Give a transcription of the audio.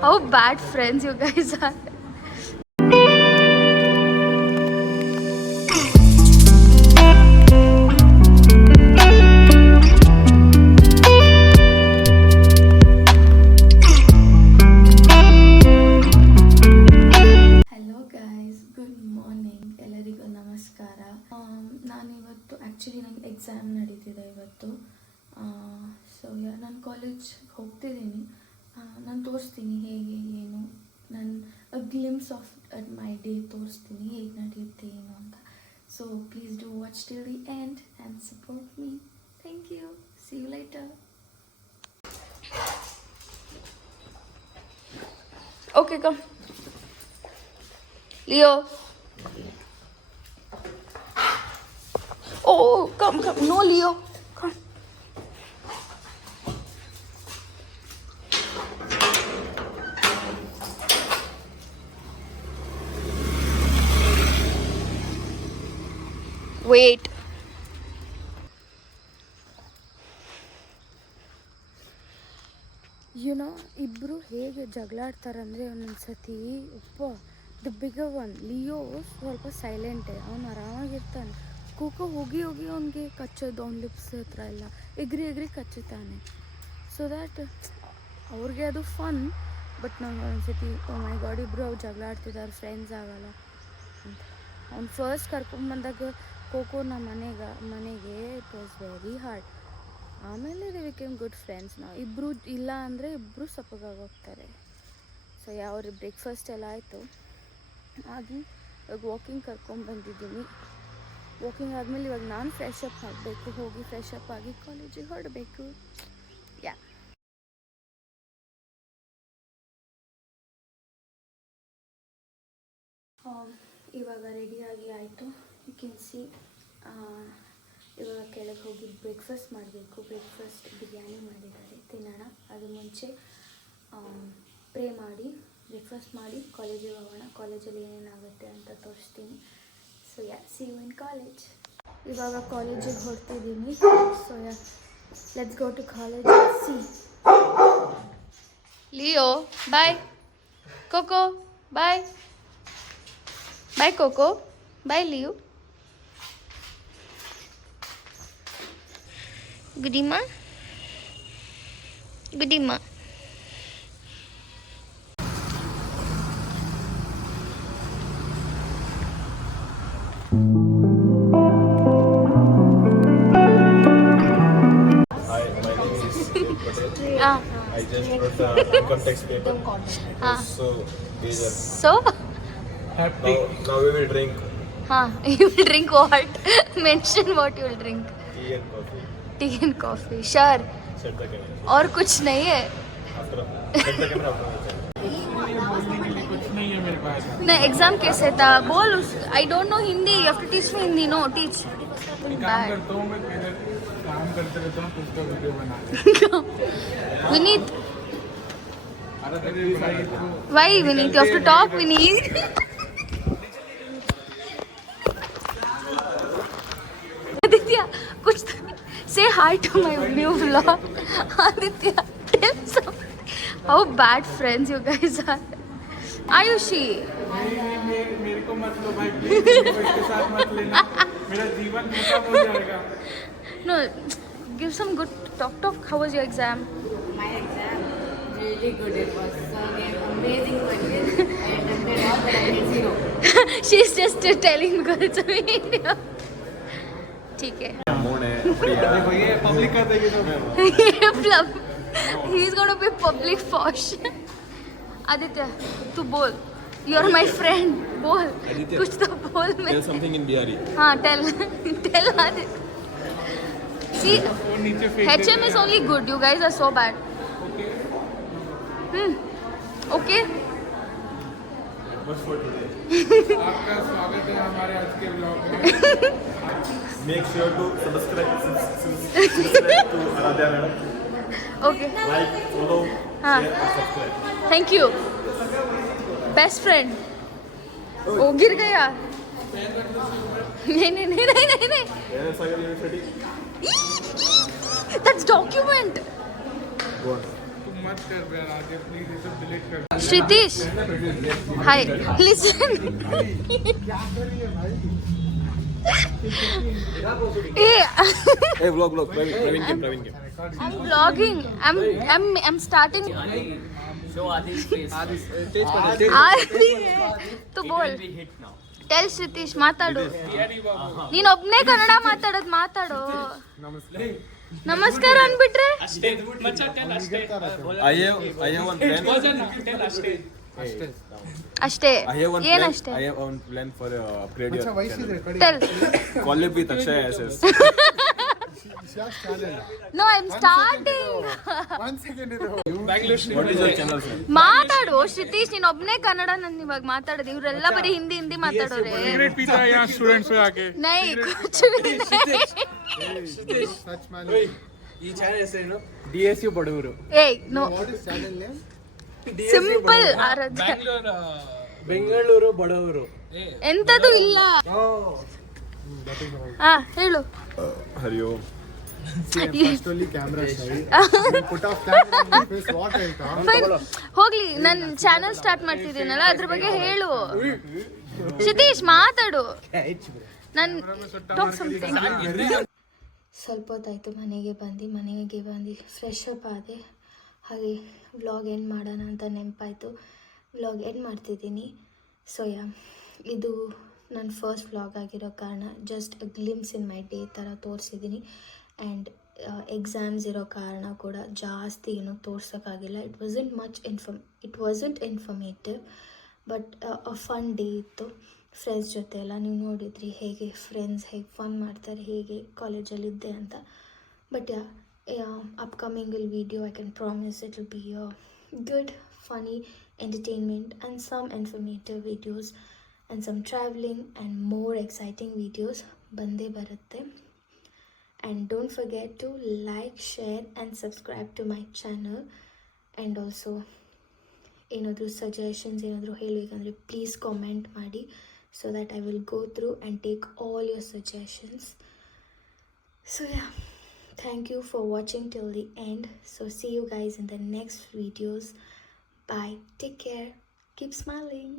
How bad friends you guys are. Hello guys, good morning. ಎಲ್ಲರಿಗೂ ನಮಸ್ಕಾರ. ನಾನಿವತ್ತು actually ನನಗೆ ಎಕ್ಸಾಮ್ ನಡೀತಿದೆ ಇವತ್ತು. ಸೊ ನಾನು ಕಾಲೇಜ್ ಹೋಗ್ತಿದ್ದೀನಿ. ನಾನು ತೋರಿಸ್ತೀನಿ ಹೇಗೆ ಏನು, ನಾನು ಗ್ಲಿಮ್ಸ್ ಆಫ್ ಮೈ ಡೇ ತೋರಿಸ್ತೀನಿ, ಹೇಗೆ ನಡೆಯುತ್ತೆ ಏನು ಅಂತ. So please do watch till the end and support me. Thank you. See you later. Okay, come. Leo. Oh, come. No, Leo. Come. Wait. ಇಬ್ಬರು ಹೇಗೆ ಜಗಳಾಡ್ತಾರಂದರೆ ಒಂದೊಂದ್ಸತಿ ದ ಬಿಗರ್ ಒನ್ ಲಿಯೋ ಸ್ವಲ್ಪ ಸೈಲೆಂಟೇ, ಅವನು ಆರಾಮಾಗಿರ್ತಾನೆ. ಕೋಕೋ ಹೋಗಿ ಅವನಿಗೆ ಕಚ್ಚೋದು, ಅವ್ನ ಲಿಪ್ಸ್ ಹತ್ರ ಎಲ್ಲ ಎಗ್ರಿ ಕಚ್ಚುತ್ತಾನೆ. ಸೊ ದ್ಯಾಟ್ ಅವ್ರಿಗೆ ಅದು ಫನ್. ಬಟ್ ನಂಗೆ ಒಂದ್ಸತಿ ಓ ಮೈ ಗಾಡ್, ಇಬ್ಬರು ಅವ್ರು ಜಗಳ ಆಡ್ತಿದ್ದಾರೆ, ಫ್ರೆಂಡ್ಸ್ ಆಗಲ್ಲ ಅಂತ. ಅವ್ನು ಫಸ್ಟ್ ಕರ್ಕೊಂಡ್ಬಂದಾಗ ಕೋಕೋನ ಮನೆಗೆ ಇಟ್ ವಾಸ್ ವೆರಿ ಹಾರ್ಡ್. ಆಮೇಲೆ ದೇ ಬಿಕೇಮ್ ಗುಡ್ ಫ್ರೆಂಡ್ಸ್. ನಾವು ಇಬ್ಬರು ಇಲ್ಲ ಅಂದರೆ ಇಬ್ಬರು ಸಪ್ಪಗಾಗೋಗ್ತಾರೆ. ಸೊ ಅವ್ರ ಬ್ರೇಕ್ಫಾಸ್ಟ್ ಎಲ್ಲ ಆಯಿತು ಆಗಿ ಇವಾಗ ವಾಕಿಂಗ್ ಕರ್ಕೊಂಡ್ಬಂದಿದ್ದೀನಿ. ವಾಕಿಂಗ್ ಆದಮೇಲೆ ಇವಾಗ ನಾನು ಫ್ರೆಶ್ ಅಪ್ ಆಗಬೇಕು, ಹೋಗಿ ಫ್ರೆಶ್ ಅಪ್ ಆಗಿ ಕಾಲೇಜಿಗೆ ಹೊರಡಬೇಕು. ಯಾ ಇವಾಗ ರೆಡಿಯಾಗಿ ಆಯಿತು. You can see. ಇವಾಗ ಕೆಳಗೆ ಹೋಗಿ ಬ್ರೇಕ್ಫಾಸ್ಟ್ ಮಾಡಬೇಕು. ಬ್ರೇಕ್ಫಾಸ್ಟ್ ಬಿರಿಯಾನಿ ಮಾಡಿದ್ದಾರೆ, ತಿನ್ನೋಣ. ಅದು ಮುಂಚೆ ಪ್ರೇ ಮಾಡಿ ಬ್ರೇಕ್ಫಾಸ್ಟ್ ಮಾಡಿ ಕಾಲೇಜಿಗೆ ಹೋಗೋಣ. ಕಾಲೇಜಲ್ಲಿ ಏನೇನಾಗುತ್ತೆ ಅಂತ ತೋರಿಸ್ತೀನಿ. So see you in college. ಇವಾಗ ಕಾಲೇಜಿಗೆ ಹೊರಟಿದ್ದೀನಿ. So let's go to college. See Leo, bye. Koko, bye. Bye Koko, bye Leo. ಗುಡಿಮ್ಮ. I just wrote the income tax paper. So happy. Now we will drink. You will drink what? Mention what you will drink. Tea and coffee. Sure. Set the camera. और कुछ नहीं है. Set the camera after. ना exam कैसे था बोल. I don't know Hindi. You have to teach me Hindi. No teach. काम करता हूँ मैं, काम करते रहता हूँ, कुछ तो वीडियो बना Vineet. Why Vineet? You have to talk, Vineet. Aditya, कुछ say hi to my new vlog. Aditya, tell something. How bad friends you guys are. Ayushi. मेरे को मत लो भाई, प्लीज इसके साथ मत लेना, मेरा जीवन खत्म हो जाएगा. No, give some good talk. How was your exam? My exam really good. It was amazing question. I attempted all, but I did 0. She's just telling because it's a video. ठीक है. देखो ये पब्लिक कर देगी तो He's gonna be public posh. Aditya, तू बोल. You're my friend. बोल. कुछ तो बोल. Tell something in Bihari. हाँ, tell Aditya. See, HM is only good. You guys are so bad. Okay. What's for today? आपका स्वागत है हमारे आज के ब्लॉग में. Make sure to subscribe to Aradhya madam. Okay. Like, follow, हाँ. share and subscribe. Thank you. Best friend. ओ गिर गया. नहीं. Jaya Sagar University. That's document. Go on. तू मत कर बे आगे प्लीज ये सब डिलीट कर Shritish, hi. Listen. Hey, vlog. Praveen came. I'm vlogging. I'm starting. Show Adi's face. तो बोल. Tell Shritish, ಮಾತಾಡು. ನೀನ್ ಒಬ್ನೇ ಕನ್ನಡ ಮಾತಾಡೋ. ನಮಸ್ಕಾರ ಅನ್ಬಿಟ್ರೆ I have one plan. ಅಷ್ಟೇ I have one ಏನಷ್ಟೇ plan for upgrade your channel. Tell Call it with Akshay SS. No I am starting What is your channel, sir? ಮಾತಾಡು ಶ್ರುತೀಶ್ ನೀನ್ ಒಬ್ನೇ ಕನ್ನಡ ನನ್ ಇವಾಗ ಮಾತಾಡೋದು ಇವ್ರೆಲ್ಲ ಬರೀ ಹಿಂದಿ ಮಾತಾಡೋರೆ सिगरेट पीता है यहाँ स्टूडेंट्स में आके ನೈ ಕುಚ್ ಭಿ ನೈ ಈ ಚಾನೆಲ್ ಹೆಸರೇನು? DSU ಬಡವರು. ಏಯ್ ನೋ ಸಿಂಪಲ್ ಆರಾಧ್ಯ ಬೆಂಗಳೂರು ಬಡವರು. ಎಂತದು ಇಲ್ಲ ಹೇಳು Hari Om. ಹೋಗ್ಲಿ ನನ್ ಚಾನಲ್ ಸ್ಟಾರ್ಟ್ ಮಾಡ್ತಿದ್ದೀನಲ್ಲ ಅದ್ರ ಬಗ್ಗೆ ಹೇಳು ಸತೀಶ್ ಮಾತಾಡು ನನ್ ಸ್ವಲ್ಪ ಹೊತ್ತಾಯ್ತು ಮನೆಗೆ ಬಂದು ಫ್ರೆಶ್ ಅಪ್ ಆದೆ ಹಾಗೆ ವ್ಲಾಗ್ ಎಂಡ್ ಮಾಡೋಣ ಅಂತ ನೆನಪಾಯಿತು ವ್ಲಾಗ್ ಎಂಡ್ ಮಾಡ್ತಿದ್ದೀನಿ ಸೊ ಇದು ನನ್ನ ಫಸ್ಟ್ ವ್ಲಾಗ್ ಆಗಿರೋ ಕಾರಣ just glimpse in my day ಥರ ತೋರಿಸಿದ್ದೀನಿ ಆ್ಯಂಡ್ ಎಕ್ಸಾಮ್ಸ್ ಇರೋ ಕಾರಣ ಕೂಡ ಜಾಸ್ತಿ ಏನೂ ತೋರ್ಸೋಕ್ಕಾಗಿಲ್ಲ it wasn't informative but a fun day ಇತ್ತು ಫ್ರೆಂಡ್ಸ್ ಜೊತೆ ಎಲ್ಲ ನೀವು ನೋಡಿದ್ರಿ ಹೇಗೆ ಫ್ರೆಂಡ್ಸ್ ಹೇಗೆ ಫನ್ ಮಾಡ್ತಾರೆ ಹೇಗೆ ಕಾಲೇಜಲ್ಲಿದ್ದೆ ಅಂತ but upcoming video I can promise it will be a good funny entertainment and some informative videos and some traveling and more exciting videos bande barutte and don't forget to like share and subscribe to my channel and also ಏನಾದರೂ suggestions ಏನಾದರೂ ಹೇಳಬೇಕಂದ್ರೆ please comment ಮಾಡಿ so that I will go through and take all your suggestions so thank you for watching till the end. So see you guys in the next videos. Bye. Take care. Keep smiling.